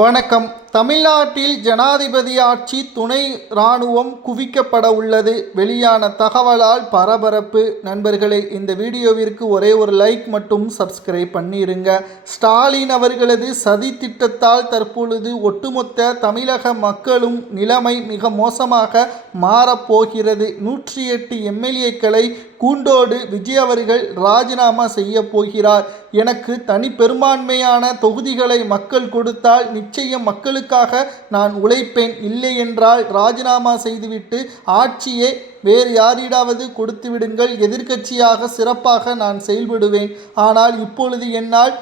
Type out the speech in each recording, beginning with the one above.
வணக்கம். தமிழ்நாட்டில் ஜனாதிபதி ஆட்சி துணை இராணுவம் குவிக்கப்பட உள்ளது. வெளியான தகவலால் பரபரப்பு. நண்பர்களே, இந்த வீடியோவிற்கு ஒரே ஒரு லைக் மட்டும் சப்ஸ்கிரைப் பண்ணிருங்க. ஸ்டாலின் அவர்களது சதி திட்டத்தால் தற்பொழுது ஒட்டுமொத்த தமிழக மக்களும் நிலைமை மிக மோசமாக மாறப்போகிறது. 108 எம்எல்ஏக்களை கூண்டோடு விஜய் அவர்கள் ராஜினாமா செய்ய போகிறார். எனக்கு தனி பெரும்பான்மையான தொகுதிகளை மக்கள் கொடுத்தால் நிச்சயம் மக்களுக்காக நான் உழைப்பேன், இல்லை என்றால் ராஜினாமா செய்துவிட்டு ஆட்சியை வேறு யாரிடாவது கொடுத்து விடுங்கள், எதிர்க்கட்சியாக சிறப்பாக நான் செயல்படுவேன். ஆனால் இப்பொழுது என்னால்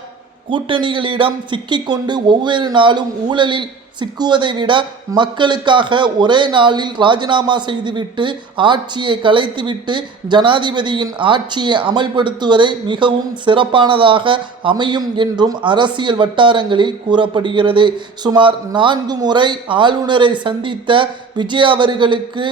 கூட்டணிகளிடம் சிக்கிக்கொண்டு ஒவ்வொரு நாளும் ஊழலில் சிக்குவதை விட மக்களுக்காக ஒரே நாளில் ராஜினாமா செய்துவிட்டு ஆட்சியை கலைத்துவிட்டு ஜனாதிபதியின் ஆட்சியை அமல்படுத்துவதை மிகவும் சிறப்பானதாக அமையும் என்றும் அரசியல் வட்டாரங்களில் கூறப்படுகிறது. சுமார் 4 முறை ஆளுநரை சந்தித்த விஜய் அவர்களுக்கு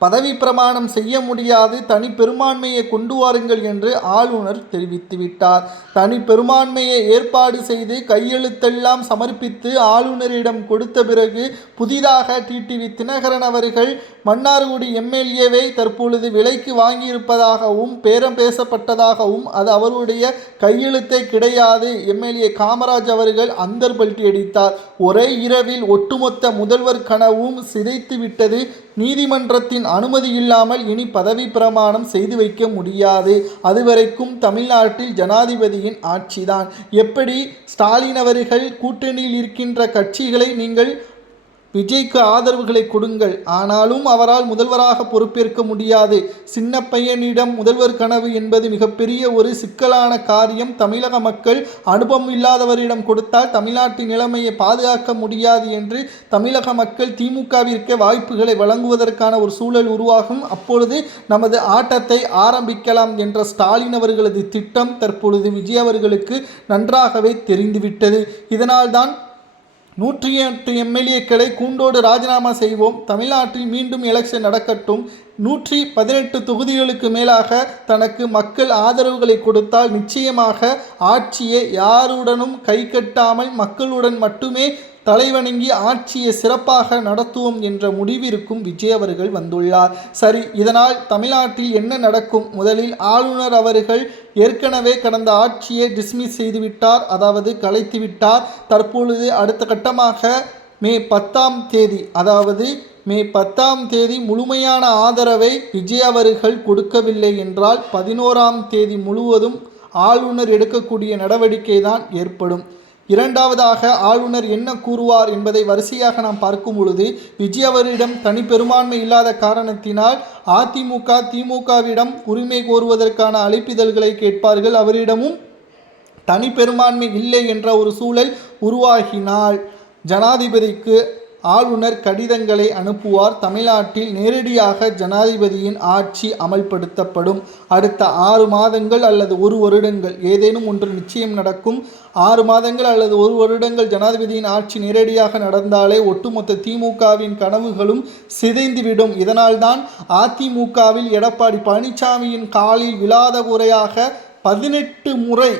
பதவி பிரமாணம் செய்ய முடியாது, தனி பெரும்பான்மையை கொண்டு வாருங்கள் என்று ஆளுநர் தெரிவித்துவிட்டார். தனி பெரும்பான்மையை ஏற்பாடு செய்து கையெழுத்தெல்லாம் சமர்ப்பித்து ஆளுநரிடம் கொடுத்த பிறகு புதிதாக டிடிவி தினகரன் அவர்கள் மன்னார்குடி எம்எல்ஏவை தற்பொழுது விலைக்கு வாங்கியிருப்பதாகவும் பேரம் பேசப்பட்டதாகவும் அது அவருடைய கையெழுத்தே கிடையாது, எம்எல்ஏ காமராஜ் அவர்கள் அந்தர்பல்ட்டி அடித்தார். ஒரே இரவில் ஒட்டுமொத்த முதல்வர் கனவும் சிதைத்து விட்டது. நீதிமன்றத்தின் அனுமதி இல்லாமல் இனி பதவி பிரமாணம் செய்து வைக்க முடியாது. அதுவரைக்கும் தமிழ்நாட்டில் ஜனாதிபதியின் ஆட்சிதான். எப்படி ஸ்டாலின் அவர்கள் கூட்டணியில் இருக்கின்ற கட்சிகளை நீங்கள் விஜய்க்கு ஆதரவுகளை கொடுங்கள், ஆனாலும் அவரால் முதல்வராக பொறுப்பேற்க முடியாது. சின்ன பையனிடம் முதல்வர் கனவு என்பது மிகப்பெரிய ஒரு சிக்கலான காரியம். தமிழக மக்கள் அனுபவம் இல்லாதவரிடம் கொடுத்தால் தமிழ்நாட்டின் நிலைமையை பாதுகாக்க முடியாது என்று தமிழக மக்கள் திமுகவிற்கு வாய்ப்புகளை வழங்குவதற்கான ஒரு சூழல் உருவாகும். அப்பொழுது நமது ஆட்டத்தை ஆரம்பிக்கலாம் என்ற ஸ்டாலின் அவர்களது திட்டம் தற்பொழுது விஜய் அவர்களுக்கு நன்றாகவே தெரிந்துவிட்டது. இதனால்தான் 108 எம்எல்ஏக்களை கூண்டோடு ராஜினாமா செய்வோம், தமிழ்நாட்டில் மீண்டும் எலெக்ஷன் நடக்கட்டும், 118 தொகுதிகளுக்கு மேலாக தனக்கு மக்கள் ஆதரவுகளை கொடுத்தால் நிச்சயமாக ஆட்சியை யாருடனும் கை கட்டாமல் மக்களுடன் மட்டுமே தலைவணங்கி ஆட்சியை சிறப்பாக நடத்துவோம் என்ற முடிவிற்கும் விஜய் அவர்கள் வந்துள்ளார். சரி, இதனால் தமிழ்நாட்டில் என்ன நடக்கும்? முதலில் ஆளுநர் அவர்கள் ஏற்கனவே கடந்த ஆட்சியை டிஸ்மிஸ் செய்துவிட்டார், அதாவது கலைத்துவிட்டார். தற்பொழுது அடுத்த கட்டமாக மே 10ஆம் தேதி, அதாவது மே 10ஆம் தேதி முழுமையான ஆதரவை விஜய் அவர்கள் கொடுக்கவில்லை என்றால் 11ஆம் தேதி முழுவதும் ஆளுநர் எடுக்கக்கூடிய நடவடிக்கை தான் ஏற்படும். இரண்டாவதாக ஆளுநர் என்ன கூறுவார் என்பதை வரிசையாக நாம் பார்க்கும் பொழுது, விஜய் அவரிடம் தனி பெரும்பான்மை இல்லாத காரணத்தினால் அதிமுக திமுகவிடம் உரிமை கோருவதற்கான அழைப்பிதழ்களை கேட்பார்கள். அவரிடமும் தனி பெரும்பான்மை இல்லை என்ற ஒரு சூழல் உருவாகினால் ஜனாதிபதிக்கு ஆளுநர் கடிதங்களை அனுப்புவார். தமிழ்நாட்டில் நேரடியாக ஜனாதிபதியின் ஆட்சி அமல்படுத்தப்படும். அடுத்த 6 மாதங்கள் அல்லது 1 வருடங்கள் ஏதேனும் ஒன்று நிச்சயம் நடக்கும். 6 மாதங்கள் அல்லது 1 வருடங்கள் ஜனாதிபதியின் ஆட்சி நேரடியாக நடந்தாலே ஒட்டுமொத்த திமுகவின் கனவுகளும் சிதைந்துவிடும். இதனால்தான் அதிமுகவில் எடப்பாடி பழனிசாமியின் காலில் விழாத குறையாக 18 முறை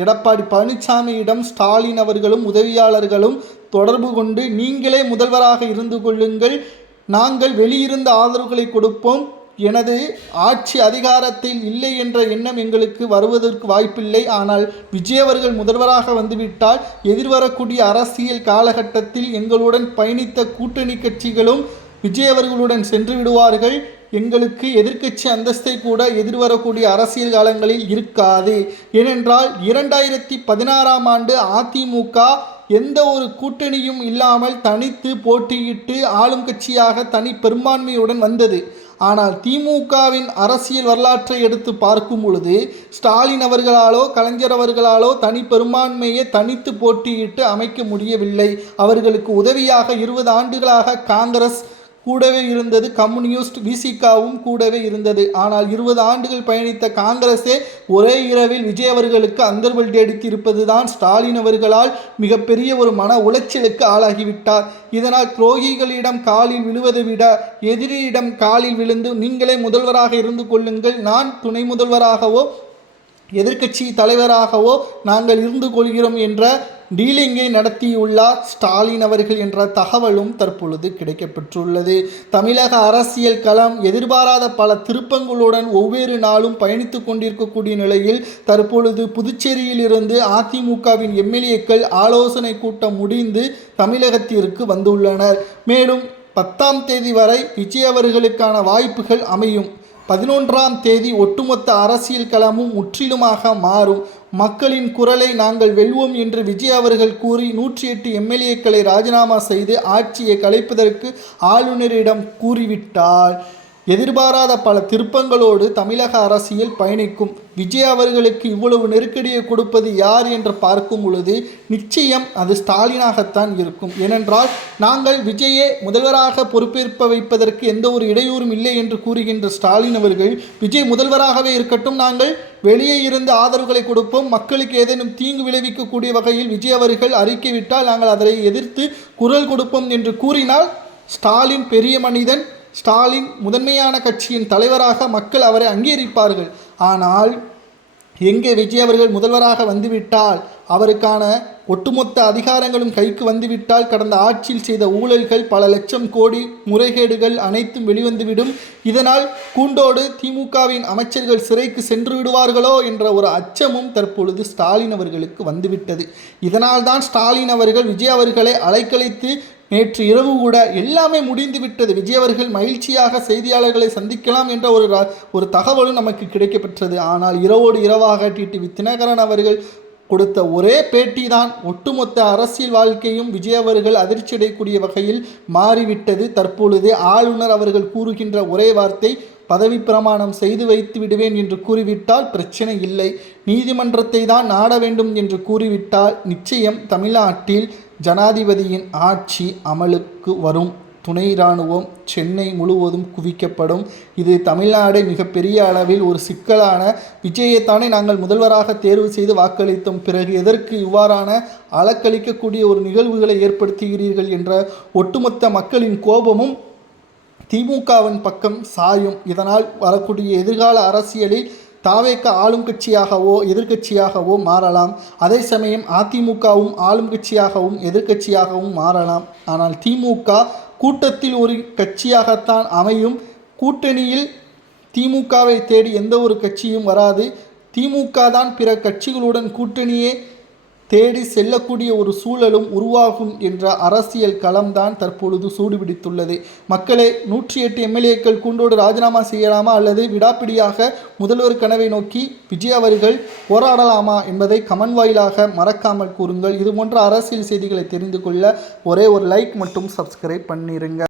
எடப்பாடி பழனிசாமியிடம் ஸ்டாலின் அவர்களும் உதவியாளர்களும் தொடர்பு கொண்டு நீங்களே முதல்வராக இருந்து கொள்ளுங்கள், நாங்கள் வெளியிருந்த ஆதரவுகளை கொடுப்போம், எனது ஆட்சி அதிகாரத்தில் இல்லை என்ற எண்ணம் எங்களுக்கு வருவதற்கு வாய்ப்பில்லை, ஆனால் விஜய் அவர்கள் முதல்வராக வந்துவிட்டால் எதிர்வரக்கூடிய அரசியல் காலகட்டத்தில் எங்களுடன் பயணித்த கூட்டணி கட்சிகளும் விஜய் அவர்களுடன் சென்று விடுவார்கள், எங்களுக்கு எதிர்க்கட்சி அந்தஸ்தை கூட எதிர்வரக்கூடிய அரசியல் காலங்களில் இருக்காது. ஏனென்றால் 2016ஆம் ஆண்டு அதிமுக எந்த ஒரு கூட்டணியும் இல்லாமல் தனித்து போட்டியிட்டு ஆளும் கட்சியாக தனி பெரும்பான்மையுடன் வந்தது. ஆனால் திமுகவின் அரசியல் வரலாற்றை எடுத்து பார்க்கும் பொழுது ஸ்டாலின் அவர்களாலோ கலைஞர் அவர்களாலோ தனி பெரும்பான்மையை தனித்து போட்டியிட்டு அமைக்க முடியவில்லை. அவர்களுக்கு உதவியாக 20 ஆண்டுகளாக காங்கிரஸ் கூடவே இருந்தது, கம்யூனிஸ்ட் விசிகாவும் கூடவே இருந்தது. ஆனால் 20 ஆண்டுகள் பயணித்த காங்கிரஸே ஒரே இரவில் விஜய் அவர்களுக்கு அந்தர்பல்ட்டி அடித்திருப்பது தான் ஸ்டாலின் அவர்களால் மிகப்பெரிய ஒரு மன உளைச்சலுக்கு ஆளாகிவிட்டார். இதனால் துரோகிகளிடம் காலில் விழுவதை விட எதிரியிடம் காலில் விழுந்து நீங்களே முதல்வராக இருந்து கொள்ளுங்கள், நான் துணை முதல்வராகவோ எதிர்க்கட்சி தலைவராகவோ நாங்கள் இருந்து கொள்கிறோம் என்ற டீலிங்கை நடத்தியுள்ளார் ஸ்டாலின் அவர்கள் என்ற தகவலும் தற்பொழுது கிடைக்கப்பெற்றுள்ளது. தமிழக அரசியல் களம் எதிர்பாராத பல திருப்பங்களுடன் ஒவ்வொரு நாளும் பயணித்து கொண்டிருக்கக்கூடிய நிலையில் தற்பொழுது புதுச்சேரியில் இருந்து அதிமுகவின் எம்எல்ஏக்கள் ஆலோசனை கூட்டம் முடிந்து தமிழகத்திற்கு வந்துள்ளனர். மேலும் 10ஆம் தேதி வரை விஜய் அவர்களுக்கான வாய்ப்புகள் அமையும். 11ஆம் தேதி ஒட்டுமொத்த அரசியல் களமும் முற்றிலுமாக மாறும். மக்களின் குரலை நாங்கள் வெல்வோம் என்று விஜய் அவர்கள் கூறி 108 எம்எல்ஏக்களை ராஜினாமா செய்து ஆட்சியை கலைப்பதற்கு ஆளுநரிடம் கூறிவிட்டால் எதிர்பாராத பல திருப்பங்களோடு தமிழக அரசியல் பயணிக்கும். விஜய் அவர்களுக்கு இவ்வளவு நெருக்கடியை கொடுப்பது யார் என்று பார்க்கும் பொழுது நிச்சயம் அது ஸ்டாலினாகத்தான் இருக்கும். ஏனென்றால் நாங்கள் விஜயை முதல்வராக பொறுப்பேற்ப வைப்பதற்கு எந்த ஒரு இடையூறும் இல்லை என்று கூறுகின்ற ஸ்டாலின் அவர்கள் விஜய் முதல்வராகவே இருக்கட்டும், நாங்கள் வெளியே இருந்து ஆதரவுகளை கொடுப்போம், மக்களுக்கு ஏதேனும் தீங்கு விளைவிக்கக்கூடிய வகையில் விஜய் அவர்கள் அறிக்கை விட்டால் நாங்கள் அதை எதிர்த்து குரல் கொடுப்போம் என்று கூறினால் ஸ்டாலின் பெரிய மனிதன், ஸ்டாலின் முதன்மையான கட்சியின் தலைவராக மக்கள் அவரை அங்கீகரிப்பார்கள். ஆனால் எங்கே விஜய் அவர்கள் முதல்வராக வந்துவிட்டால் அவருக்கான ஒட்டுமொத்த அதிகாரங்களும் கைக்கு வந்துவிட்டால் கடந்த ஆட்சியில் செய்த ஊழல்கள், பல லட்சம் கோடி முறைகேடுகள் அனைத்தும் வெளிவந்துவிடும். இதனால் கூண்டோடு திமுகவின் அமைச்சர்கள் சிறைக்கு சென்று விடுவார்களோ என்ற ஒரு அச்சமும் தற்பொழுது ஸ்டாலின் அவர்களுக்கு வந்துவிட்டது. இதனால் தான் ஸ்டாலின் அவர்கள் விஜய் அவர்களை அலைக்கழித்து நேற்று இரவு கூட எல்லாமே முடிந்து விட்டது, விஜய் அவர்கள் மகிழ்ச்சியாக செய்தியாளர்களை சந்திக்கலாம் என்ற ஒரு தகவலும் நமக்கு கிடைக்கப்பெற்றது. ஆனால் இரவோடு இரவாக டிடிவி தினகரன் அவர்கள் கொடுத்த ஒரே பேட்டி தான் ஒட்டுமொத்த அரசியல் வாழ்க்கையும் விஜய் அவர்கள் அதிர்ச்சியடையக்கூடிய வகையில் மாறிவிட்டது. தற்பொழுது ஆளுநர் அவர்கள் கூறுகின்ற ஒரே வார்த்தை, பதவி பிரமாணம் செய்து வைத்து விடுவேன் என்று கூறிவிட்டால் பிரச்சனை இல்லை, நீதிமன்றத்தை தான் நாட வேண்டும் என்று கூறிவிட்டால் நிச்சயம் தமிழ்நாட்டில் ஜனாதிபதியின் ஆட்சி அமலுக்கு வரும். துணை இராணுவம் சென்னை முழுவதும் குவிக்கப்படும். இது தமிழ்நாடை மிகப்பெரிய அளவில் ஒரு சிக்கலான, விஜயைத்தானே நாங்கள் முதல்வராக தேர்வு செய்து வாக்களித்தோம், பிறகு எதற்கு இவ்வாறான அலக்களிக்கக்கூடிய ஒரு நிகழ்வுகளை ஏற்படுத்துகிறீர்கள் என்ற ஒட்டுமொத்த மக்களின் கோபமும் திமுகவின் பக்கம் சாயும். இதனால் வரக்கூடிய எதிர்கால அரசியலில் தாவேக ஆளும் கட்சியாகவோ எதிர்கட்சியாகவோ மாறலாம். அதே சமயம் அதிமுகவும் ஆளும் கட்சியாகவும் எதிர்கட்சியாகவும் மாறலாம். ஆனால் திமுக கூட்டத்தில் ஒரு கட்சியாகத்தான் அமையும். கூட்டணியில் திமுகவை தேடி எந்த ஒரு கட்சியும் வராது. திமுக தான் பிற கட்சிகளுடன் கூட்டணியே தேடி செல்லக்கூடிய ஒரு சூழலும் உருவாகும் என்ற அரசியல் களம்தான் தற்பொழுது சூடுபிடித்துள்ளது. மக்களே, 108 எம்எல்ஏக்கள் கூண்டோடு ராஜினாமா செய்யலாமா அல்லது விடாப்பிடியாக முதல்வர் கனவை நோக்கி விஜய் அவர்கள் போராடலாமா என்பதை கமெண்ட் வாயிலாக மறக்காமல் கூறுங்கள். இது போன்ற அரசியல் செய்திகளை தெரிந்து கொள்ள ஒரே ஒரு லைக் மற்றும் சப்ஸ்கிரைப் பண்ணிருங்க.